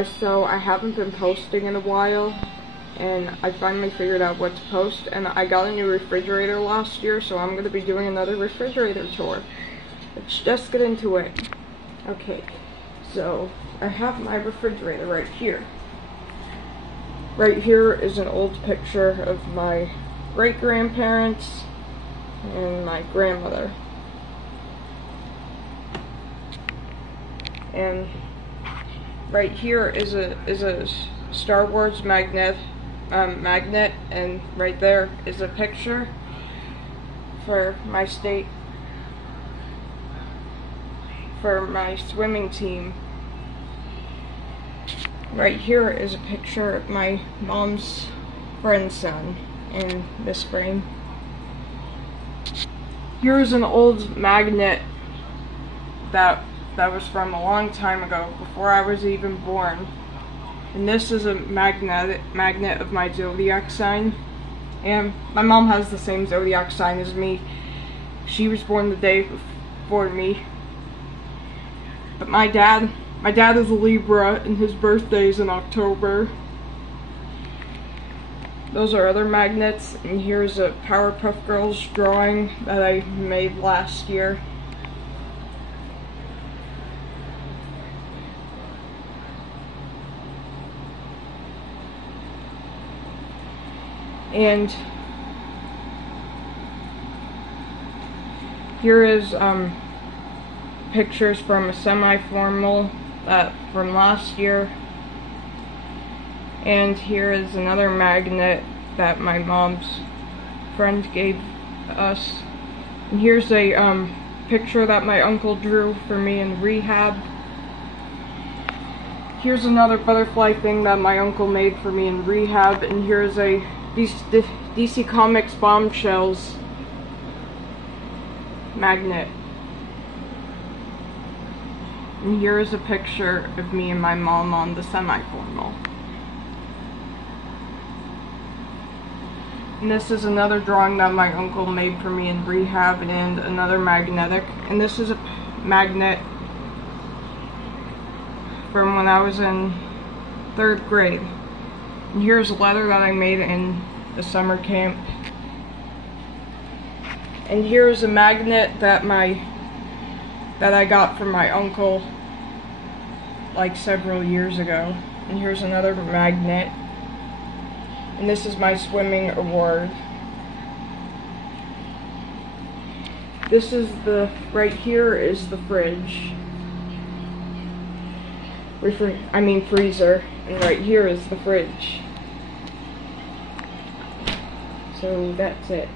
So I haven't been posting in a while, and I finally figured out what to post, and I got a new refrigerator last year, so I'm going to be doing another refrigerator tour. Let's just get into it. Okay, so I have my refrigerator right here. Right here is an old picture of my great-grandparents and my grandmother. And right here is a Star Wars magnet, and right there is a picture for my state, for my swimming team. Right here is a picture of my mom's friend's son in this frame. Here's an old magnet that was from a long time ago, before I was even born. And this is a magnet of my zodiac sign. And my mom has the same zodiac sign as me. She was born the day before me. But my dad is a Libra, and his birthday is in October. Those are other magnets, and here's a Powerpuff Girls drawing that I made last year. And here is pictures from a semi-formal from last year. And here is another magnet that my mom's friend gave us. And here's a picture that my uncle drew for me in rehab. Here's another butterfly thing that my uncle made for me in rehab. And here's a DC Comics Bombshells magnet. And here is a picture of me and my mom on the semi-formal. And this is another drawing that my uncle made for me in rehab, and another magnetic. And this is a magnet from when I was in 3rd grade. And here's a letter that I made in the summer camp. And here's a magnet that I got from my uncle like several years ago. And here's another magnet. And this is my swimming award. This is right here is the fridge. Freezer. And right here is the fridge. So that's it.